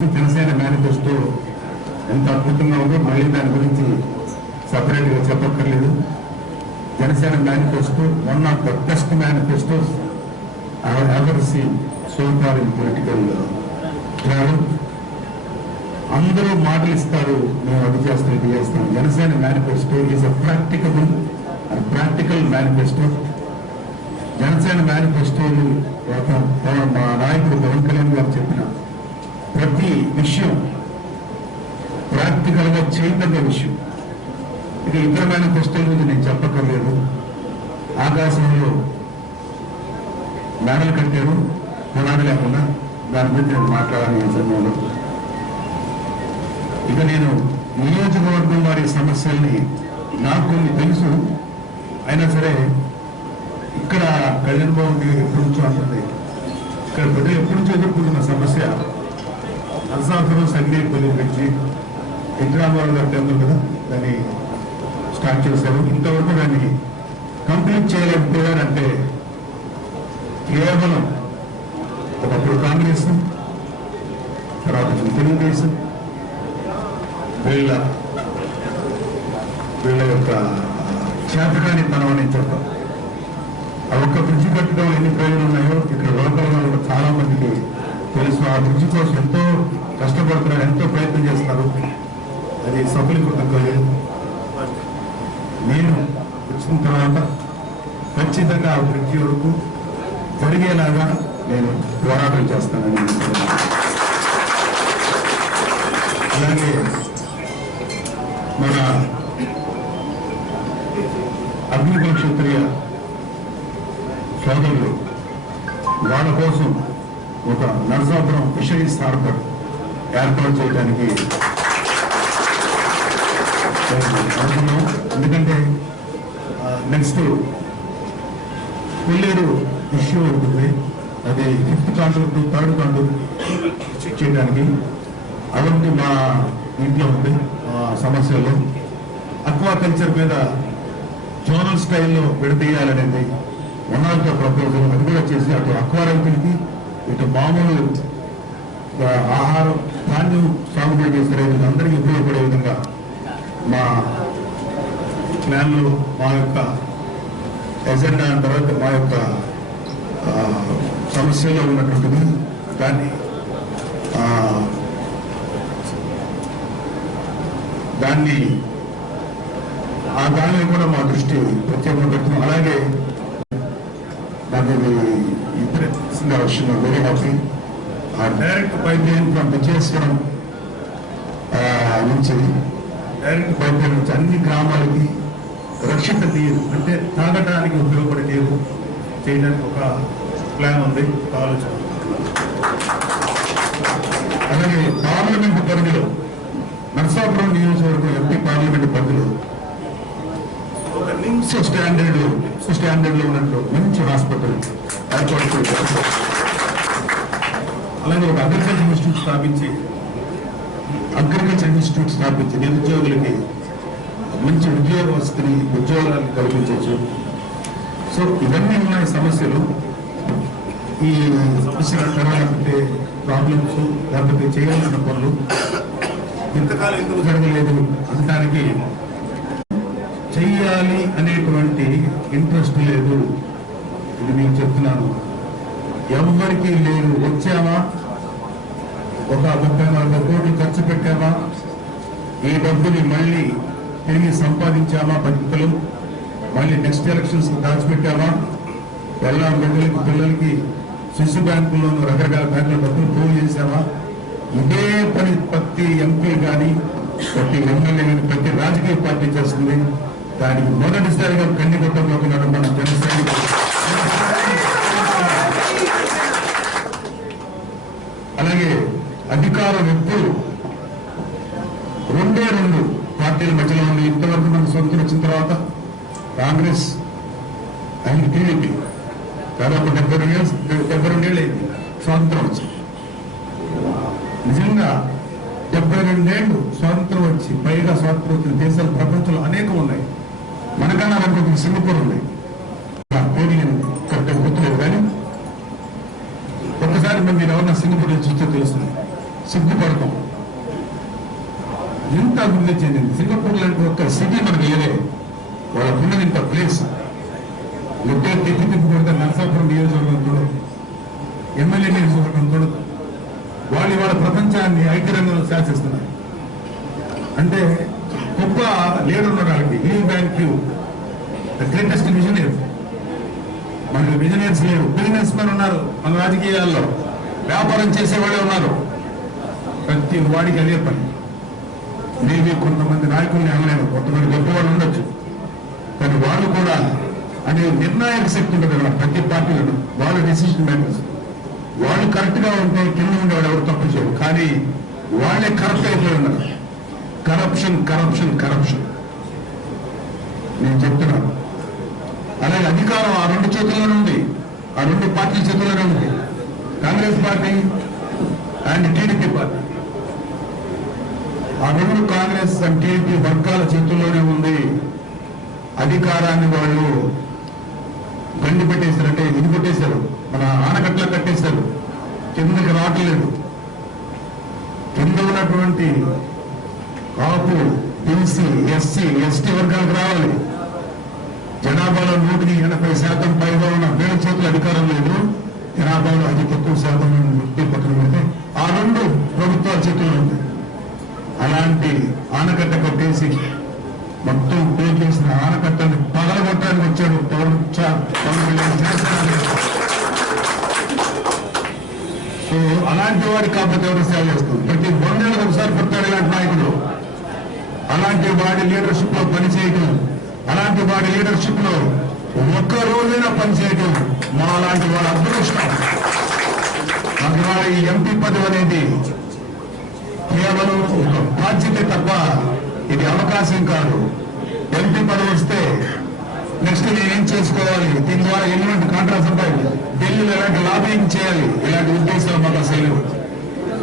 Janasena manifesto ఎంత అద్భుతంగా ఉందో మళ్ళీ దాని గురించి సపరేట్గా చెప్పక్కర్లేదు. Janasena manifesto one of the best manifestos I have ever seen so far in political travel. అందరూ మాటలు ఇస్తారు, మేము అది చేస్తాం ఇది చేస్తాం. Janasena manifesto is a practical manifesto. Janasena మేనిఫెస్టోలు మా నాయకుడు పవన్ కళ్యాణ్ గారు చెప్పిన ప్రతి విషయం ప్రాక్టికల్ గా చేయదగ్గ విషయం. ఇది ఇతర మేనిఫెస్టోల గురించి నేను చెప్పక్కర్లేదు. ఆకాశంలో మేడలు కట్టారు, పునాది లేకుండా. దాని గురించి నేను మాట్లాడాలి ఈ సమయంలో. ఇక నేను నియోజకవర్గం వారి సమస్యల్ని నాకు కొన్ని తెలుసు, అయినా సరే ఇక్కడ కళ్యాణ్ బాబు ఎప్పటి నుంచో అంటుంది, ఇక్కడ ప్రజలు ఎప్పటి నుంచో ఎదుర్కొంటున్న సమస్య నరసాపురం సంగీపల్లి బ్రిడ్జి. ఇంద్రామరావు గారు టెంపుల్ కదా దాన్ని స్టార్ట్ చేశారు, ఇంతవరకు దాన్ని కంప్లీట్ చేయలేకపోయారంటే కేవలం ఒకప్పుడు కాంగ్రెస్, తర్వాత తెలుగుదేశం వీళ్ళ యొక్క చేతకాని తనం అని చెప్తాం. ఆ ఒక్క బ్రిడ్జి కట్టడం ఎన్ని ప్రయోజనాలు ఉన్నాయో ఇక్కడ లోకల్గా కూడా చాలా మందికి తెలుసు. ఆ బ్రిడ్జి కోసం ఎంతో కష్టపడుతున్నారు, ఎంతో ప్రయత్నం చేస్తున్నారు. అది సఫలీకృతం కాలేదు. నేను వచ్చిన తర్వాత ఖచ్చితంగా ఆ బ్రిడ్జి వరకు జరిగేలాగా నేను పోరాటం చేస్తానని. అలాగే మన అగ్నికుల క్షత్రియ సోదరులు వాళ్ళ కోసం ఒక నరసాపురం ఫిషరీస్ హార్బర్ ఏర్పాటు చేయడానికి అనుకున్నాం. ఎందుకంటే నెక్స్ట్ కొల్లేరు ఇష్యూ ఉంటుంది, అది 5th contour to 3rd contour చేయడానికి. అదొకటి మా ఇంట్లో ఉంది సమస్యలు. అక్వాకల్చర్ మీద జోనల్ స్టైల్లో విడదీయాలనేది వన్ ఆఫ్ ద ప్రపోజల్. అది కూడా చేసి అటు అక్వా రైతులకి ఇటు మామూలు ఆహారం ధాన్యం సాగుబడి చేసే రైతులు అందరికీ ఉపయోగపడే విధంగా మా ప్లాన్లో మా యొక్క ఎజెండా తర్వాత మా యొక్క సమస్యలో ఉన్నటువంటిది దానిలో కూడా మా దృష్టి ప్రత్యేకంగా పెడుతున్నాం. అలాగే నాకు ఇంట్రెస్టింగ్ విషయం, వెరీ హ్యాపీ. ఆ direct pipe line from Vijayeswaram నుంచి డైరెక్ట్ పైప్ లైన్ నుంచి అన్ని గ్రామాలకి రక్షిత నీరు అంటే తాగడానికి ఉపయోగపడే నీరు చేయడానికి ఒక ప్లాన్ ఉంది, ఒక ఆలోచన. అలాగే పార్లమెంటు పరిధిలో నరసాపురం నియోజకవర్గం ఎంపీ పార్లమెంటు పరిధిలో ఒక నిమ్స్ స్టాండర్డ్ లో ఉన్నట్టు మంచి హాస్పిటల్ ఏర్పాటు చేశారు. అలాగే ఒక అగ్రికల్చర్ ఇన్స్టిట్యూట్ స్థాపించి నిరుద్యోగులకి మంచి ఉద్యోగాలు కల్పించవచ్చు. సో ఇవన్నీ ఉన్నాయి సమస్యలు. ఈ సమస్యలు లేకపోతే ప్రాబ్లమ్స్ లేకపోతే చేయాల్సిన పనులు ఇంతకాలం ఎందుకు జరగలేదు అనడానికి చెయ్యాలి అనేటువంటి ఇంట్రెస్ట్ లేదు. ఇది నేను చెప్తున్నాను, ఎవరికి లేదు. వచ్చామా, ఒక 30-40 కోట్లు ఖర్చు పెట్టామా, ఈ డబ్బుని మళ్ళీ తిరిగి సంపాదించామా, బతుకులు మళ్ళీ నెక్స్ట్ ఎలక్షన్స్ దాచిపెట్టామా, పిల్లలకి శిశు బ్యాంకుల్లోనూ రకరకాల బ్యాంకుల డబ్బులు పోగు చేశామా, ఇదే పని ప్రతి ఎంపీ కానీ ప్రతి ఎమ్మెల్యే కానీ ప్రతి రాజకీయ పార్టీ చేస్తుంది. దానికి మొదటిసారిగా కన్నిగొట్టంలోకి మన జనసేన. అలాగే అధికారం ఎప్పుడు 2 పార్టీల మధ్యలో ఉంది. ఇంతవరకు మనకు స్వతంత్రం వచ్చిన తర్వాత కాంగ్రెస్ అండ్ టీడీపీ దాదాపు 72 ఏళ్ళు అయింది స్వాతంత్రం వచ్చి. నిజంగా 72 ఏళ్ళు స్వాతంత్రం వచ్చి, పైగా స్వాతంత్రం వచ్చిన దేశాలు ప్రపంచంలో అనేకం ఉన్నాయి. మనకన్నా అనుకుంటున్న సింగపూర్ ఉంది, పేరు నేను కరెక్ట్గా గుర్తులేదు. కానీ ఒక్కసారి మీరు ఎవరన్నా సింగపూర్ చూస్తే తెలుస్తుంది. సిగ్గుపడతాం. ఎంత అభివృద్ధి చెందింది సింగపూర్ లాంటి ఒక సిటీ మనకు లేదే. వాళ్ళకున్నది ఇంత ప్లేస్ గుట్టే తిప్పి కొడితే నరసాపురం నియోజకవర్గంతో ఎమ్మెల్యే నియోజకవర్గంతో వాళ్ళు ఇవాళ ప్రపంచాన్ని ఐక్యరంగంలో శాసిస్తున్నారు. అంటే గొప్ప లీడర్ ఉన్నారు వాళ్ళకి. ఈ బ్యాంక్ ద గ్రేటెస్ట్ విజనరీ. మనకి బిజినెస్ లేవు, బిజినెస్ మెన్ ఉన్నారు మన రాజకీయాల్లో, వ్యాపారం చేసేవాళ్ళే ఉన్నారు. ప్రతి వాడికి అదే పని. మేబీ కొంతమంది నాయకుల్ని అనలేము, కొంతమంది గొప్ప వాళ్ళు ఉండొచ్చు, కానీ వాళ్ళు కూడా అనే నిర్ణాయక శక్తి ఉంటుంది కదా ప్రతి పార్టీలను. వాళ్ళు డెసిషన్ మేకర్స్. వాళ్ళు కరెక్ట్ గా ఉంటే కింద ఉండేవాడు ఎవరు తప్పు చేయరు, కానీ వాళ్ళే కరప్ట్ అయిపోయి ఉన్నారు. కరప్షన్ కరప్షన్ కరప్షన్ నేను చెప్తున్నాను. అలాగే అధికారం ఆ రెండు చేతుల్లోనే ఉంది, ఆ రెండు పార్టీల చేతుల్లోనే ఉంది. Congress party and TDP party, ఆ రెండు కాంగ్రెస్ అండ్ టీడీపీ వర్గాల చేతుల్లోనే ఉంది. అధికారాన్ని వాళ్ళు గండి పెట్టేశారు, అంటే ఇది పెట్టేశారు, మన ఆనకట్లా కట్టేశారు, కిందకి రావట్లేదు. కింద ఉన్నటువంటి కాపు, బీసీ, ఎస్సీ, ఎస్టీ వర్గాలకు రావాలి. జనాభాలో 180% పైగా ఉన్న వీళ్ళ చేతులు అధికారం లేదు. జనాభాలో అతి తక్కువ శాతం వ్యక్తి పక్కన పెడితే ఆ రెండు ప్రభుత్వాల చేతుల్లో ఉంది. అలాంటి ఆనకట్ట కట్టేసి మొత్తం పే చేసిన ఆనకట్టని పగలగొట్టడానికి వచ్చాడు పవన్ కళ్యాణ్. సో అలాంటి వాడికి కాకపోతే ఎవరు సేవ చేస్తుంది. ప్రతి 2 ఏళ్ళకి ఒకసారి పడతాడు ఇలాంటి నాయకుడు. అలాంటి వాడి లీడర్షిప్ లో పనిచేయటం, అలాంటి వాడి లీడర్షిప్ లో ఒక్క రోజైనా పనిచేయటం మా లాంటి వాళ్ళ అదృష్టం. అందువల్ల ఈ ఎంపీ పదవి అనేది కేవలం ఒక బాధ్యతే తప్ప ఇది అవకాశం కాదు. ఎంపీ పదవి వస్తే నెక్స్ట్ నేనేం చేసుకోవాలి, దీని ద్వారా ఎటువంటి కాంట్రాక్ట్స్ ఉంటాయి, ఢిల్లీలో ఎలాంటి లాబింగ్ చేయాలి, ఇలాంటి ఉద్దేశాలు మాకు అసలు